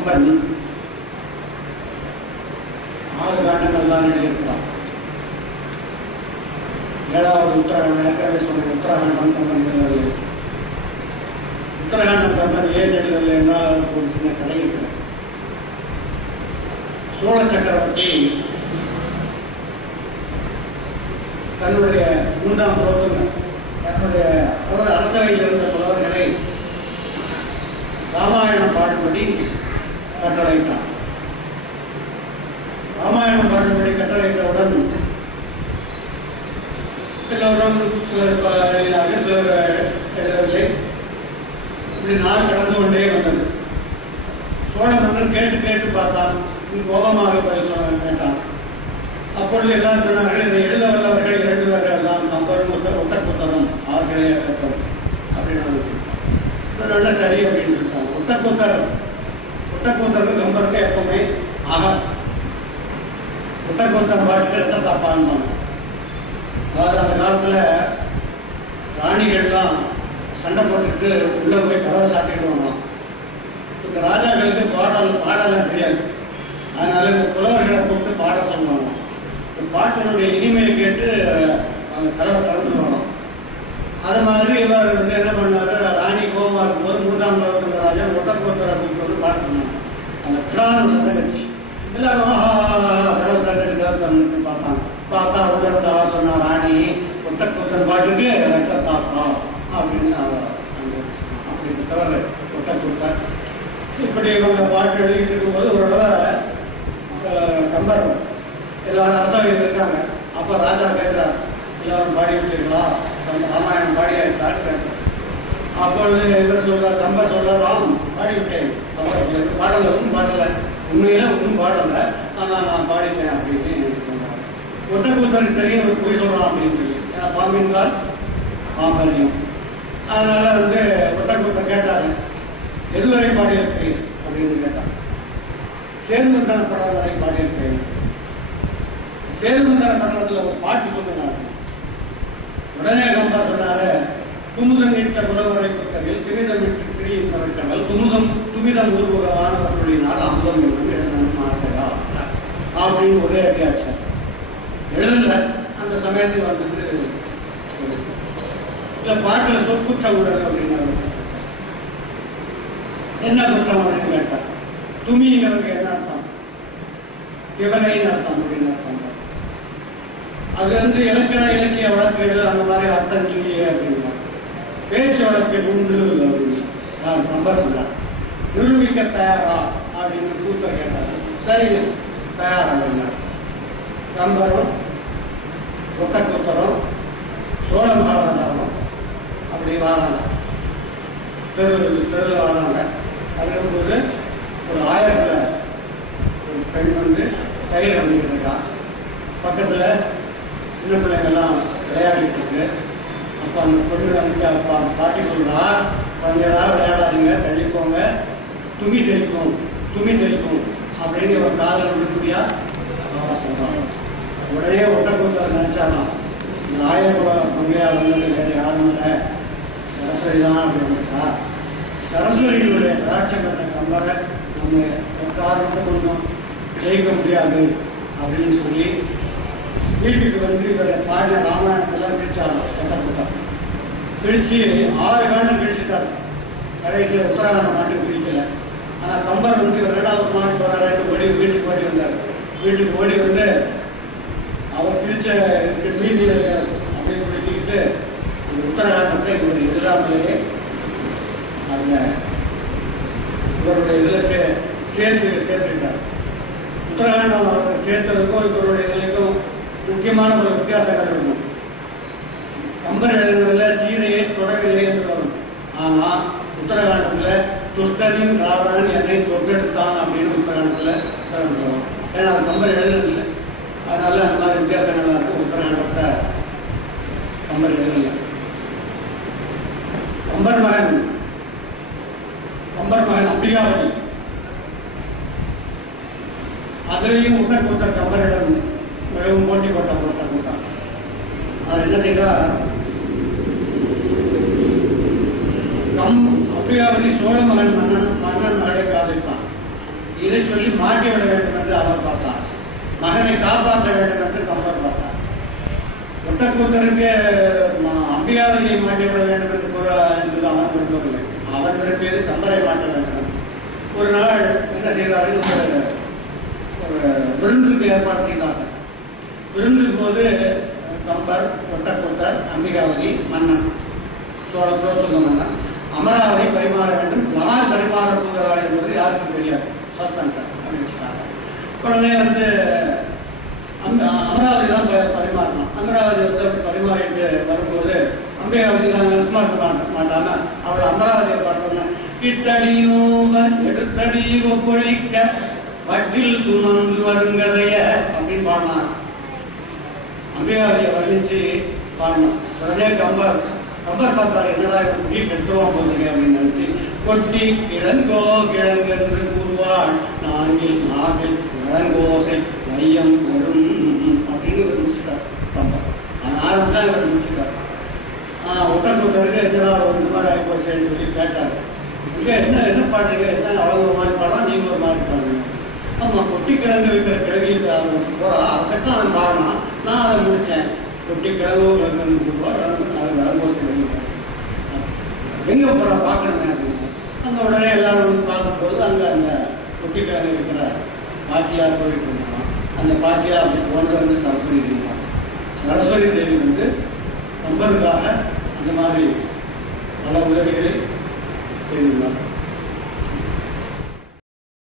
கம்பன் ஆறு காட்டங்கள்லாம் தான் எழுதியிருக்கிறான் ஏழாவது உத்தரகாண்ட் ஏற்கனவே சொன்ன உத்தரகாண்ட் கம்பன் எழுதவில்லை உத்தரகாண்டம் கம்பன் ஏன் எழுதவில்லை என்றால் ஒரு சின்ன கதை இருக்கிறது சோழ சக்கரவர்த்தி தன்னுடைய மூன்றாம் புரோத்தம் தன்னுடைய அரசவையில் இருந்த புலவர்களை ராமாயணம் பாடும்படி கட்டளையிட்டான். ராமாயணம் பாடும்படி கட்டளையிட்டவுடன் சிலவரும் சிலர் எழுதினார்கள் சிலர் எழுதவில்லை. இப்படி நாள் கடந்து கொண்டே வந்தது. சோழ மன்னன் கேட்டு கேட்டு பார்த்தான். நீ கோபமாக பதில் சொல்ல கேட்டான் அப்பொழுது எல்லாம் சொன்னார்கள் இதை எழுத வல்லவர்கள் இரண்டு பேர்கள் தான் கம்பரும் ஒத்த ஒத்த புத்தகம் அவர்களே கட்டம் அப்படின்னு சொல்லிட்டான் நல்ல சரி அப்படின்னு சொல்லிட்டாங்க. ஒத்தக்கூத்தர் ஒத்தக்கூத்தருக்கு நம்பருக்கு எப்பவுமே ஆகம் ஒத்தக்கூத்தர் பாட்டுக்கு ரத்த தாப்பான்னு அதாவது அந்த காலத்தில் ராணிகள்லாம் சண்டை போட்டுட்டு உள்ள போய் கதவை சாத்திட்டு வரலாம் இந்த ராஜாக்களுக்கு பாடல் பாடலாம் தெரியாது. அதனால இந்த புலவர்களை கூப்பிட்டு பாட சொல்லுவாங்க. இந்த பாட்டினுடைய இனிமையை கேட்டு அந்த கதவை திறந்து வரணும் அது மாதிரி இவர் வந்து என்ன பண்ணாரு ராணி கோபமாக இருக்கும்போது மூன்றாம் லோகத்துல ராஜா ஒட்டக்கோத்தரை கூப்பிட்டு அந்த கிராணம் சத்தம் கட்சி எல்லாரும் பார்த்தாங்க பார்த்தா உள்ள சொன்னா ராணி ஒட்டக்கோத்தர் பாட்டுக்கு ரத்த தாப்பா அப்படின்னு அவ- அங்க சொன்னா. அப்படி இப்படி இவங்க பாட்டு எழுதிட்டு இருக்கும்போது தடவை கம்பர் எல்லாரும் அரசாங்கம் இருக்காங்க அப்ப ராஜா கேட்கிறார் எல்லாரும் பாடி விட்டீர்களா நம்ம ராமாயணம் பாடி ஆயிட்டாரு கேட்டார். அப்பொழுது இவர் சொல்றார்? கம்பர் சொல்றாராம் பாடி விட்டேன் பாடல ஒன்றும் பாடல. உண்மையில ஒன்றும் பாடல. ஆனா நான் பாடிட்டேன் அப்படின்னு சொன்னார் ஒட்டக்கூத்தருக்கு தெரியும் இவர் போய் சொல்றான் அப்படின்னு சொல்லி. ஏன்னா பாம்பின்கால் பாம்பரியம் அதனால வந்து ஒட்டக்கூத்தர் கேட்டாரு எதுவரை பாடியிருக்கேன் அப்படின்னு கேட்டான் சேர்மந்தன படம் வரை பாடியிருக்கேன் சேர்மந்தன படத்துல ஒரு பாட்டு சொன்னார் உடனே கம்பா சொன்னாரு குமுதன் இட்ட புலவரை புத்தகில் திமிதம் இட்டு திரியும் தவிர்த்தவள் துமிதம் உருவகமான உருவகமானவர்களினால் அம்பம் என்று எழுதணும் ஆசையா அப்படின்னு ஒரே அடியாச்சார் எழுதல அந்த சமயத்தில் வந்துட்டு இல்ல பாட்டுல சொற்குற்ற உடல் அப்படின்னாரு என்ன? குற்றம் அப்படின்னு கேட்டார் துமிங்கிறதுக்கு என்ன அர்த்தம்? திவனைன்னு அர்த்தம் அப்படின்னு அர்த்தம். அது வந்து இலக்கண இலக்கிய வழக்குகள் அந்த மாதிரி அர்த்தம் இல்லையே அப்படின்னா பேச்சு வழக்கு உண்டு அப்படின்னு நான் ரொம்ப சொன்னேன். நிரூபிக்க தயாரா அப்படின்னு கூத்தர் கேட்டார். சரி தயார் அப்படின்னார் கம்பரும் ஒட்டக்கூத்தரும் சோழ மகாராஜாவும் அப்படி வாழாங்க தெரு தெருவில் வாழாங்க அதுக்கும்போது ஒரு ஆயிரத்துல ஒரு பெண் வந்து தயிர் பண்ணிட்டு இருக்கா. பக்கத்துல சின்ன பிள்ளைங்கெல்லாம் விளையாடிட்டு இருக்கு. அப்ப அந்த பொண்ணு வந்து அப்பா பாட்டி சொல்றா கொஞ்ச நேரம் விளையாடாதீங்க தெளிப்போங்க துணி தெளிக்கும் துணி தெளிக்கும் அப்படின்னு ஒரு காதல் விடுபடியா சொல்றாங்க உடனே ஒட்டக்கூத்தர் நினைச்சாலாம் இந்த ஆயக்குல பொங்கையா வந்தது வேற யாரும் இல்லை சரஸ்வதி தான் அப்படின்னா சரஸ்வதியினுடைய ராட்சகத்தை கம்பரை நம்ம எக்காரணத்தை கொஞ்சம் ஜெயிக்க முடியாது அப்படின்னு சொல்லி வீட்டுக்கு வந்து இவரை பாடின ராமாயணத்தெல்லாம் பிரிச்சாங்க ஒட்டக்கூத்தர் பிரிச்சு ஆறு காண்டம் பிரிச்சுட்டார் கடைசியில் உத்தராயணம் மாட்டுக்கு பிரிக்கலை ஆனால் கம்பர் வந்து இவர் ரெண்டாவது மாட்டு போறாரு ஓடி வீட்டுக்கு ஓடி வந்தார். வீட்டுக்கு ஓடி வந்து அவர் பிரிச்ச மீதி அப்படின்னு சொல்லிக்கிட்டு அந்த உத்தரகாண்டத்தை இவருடைய எதிராமலேயே அந்த இவருடைய இதில் சே சேர்த்து சேர்த்துட்டார் உத்தரகாண்டம் அவர்கள் சேர்த்ததுக்கும் இவருடைய நிலைக்கும் முக்கியமான ஒரு வித்தியாசங்கள் இருக்கும். கம்பர் எழுதுனதுல சீதையை தொடவில்லை என்று வரும். ஆனால் உத்தரகாண்டத்தில் துஷ்டனின் ராவணன் என்னை தொட்டெடுத்தான் அப்படின்னு உத்தரகாண்டத்துல உத்தரகாண்டம் ஏன்னா அது நம்பர் எழுதுனதில்லை அதனால அந்த மாதிரி வித்தியாசங்கள்லாம் இருக்கு. உத்தரகாண்டத்தை நம்பர் எழுதல அம்பர் மகன். அம்பர் மகன் அம்பிகாவதி அதுலேயும் உத்தர கூட்டர் கம்பரிடம் மிகவும் போட்டி போட்ட கூட்டம் கூட்டம் அவர் என்ன செய்தார் கம் சோழ மகன் மன்னன் மன்னன் மகளை காதலித்தான் இதை சொல்லி மாட்டி விட வேண்டும் என்று அவர் பார்த்தார். மகனை காப்பாற்ற வேண்டும் என்று கம்பர் பார்த்தார். ஒட்டக்கூத்தருக்கு அம்பிகாவதியை மாட்டி விட வேண்டும் என்று கூற என்பது அவன் விரும்பவில்லை. அவன் விரும்பியது கம்பரை மாற்ற வேண்டும். ஒரு நாள் என்ன செய்தார்கள்? ஒரு விருந்துக்கு ஏற்பாடு செய்தார்கள். விருந்துக்கு போது கம்பர் ஒட்டக்கூத்தர் அம்பிகாவதி மன்னன் சோழ குலோத்துங்க மன்னன் அமராவதி பரிமாற வேண்டும் யார் பரிமாற போகிறார் என்பது யாருக்கும் தெரியாது. சஸ்பென்சர் அப்படின்னு உடனே வந்து அந்த அமராவதி தான் பரிமாறணும். அமராவதி வந்து பரிமாறிட்டு வரும்போது அம்பையாவதி தான் விஸ்மார்க்க மாட்ட மாட்டாம அவள் அமராவதியை பார்த்தோம்னா இட்டடியோவன் எடுத்தடியோ பொழிக்க வட்டில் துணந்து வருங்கதைய அப்படின்னு பாடினான் அம்பிகாவதியை வர்ணிச்சு பாடணும் உடனே கம்பர் அப்புறம் பார்த்தாரு என்னடா இப்படி பெற்றுவோம் போதுங்க அப்படின்னு நினைச்சு கொட்டி கிழங்கோ கிழங்கென்று கூறுவாள். நாங்கில் நாவில் கிழங்கோசை மையம் வரும் அப்படின்னு இவர் முடிச்சுட்டார். கம்பர் ஆரம்பம் தான் இவர் முடிச்சுட்டார். ஒட்டக்கூட்டருக்கு என்னடா ஒரு இந்த மாதிரி ஆகிப்போச்சேன்னு சொல்லி கேட்டார். இங்க என்ன என்ன பாடுறீங்க என்ன அவங்க ஒரு மாதிரி பாடலாம் நீங்க ஒரு மாதிரி பாடுங்க ஆமா கொட்டி கிழங்கு வைக்கிற கிழவி போறா அதுக்கட்டும் அவன் பாடலாம் நான் அதை முடிச்சேன். கொட்டி கிழங்கு கிழங்கு போறா எங்க போறா பார்க்கணுமே அப்படின்னு. அங்க உடனே எல்லாரும் வந்து பார்க்கும்போது அங்க அந்த கொட்டி கிழங்கு இருக்கிற பாட்டியார் போயிட்டு இருந்தான் அந்த பாட்டியார் அப்படி போன்ற வந்து சரஸ்வதி தேவி சரஸ்வதி தேவி வந்து நம்பருக்காக அந்த மாதிரி பல உதவிகளை செய்துள்ளார்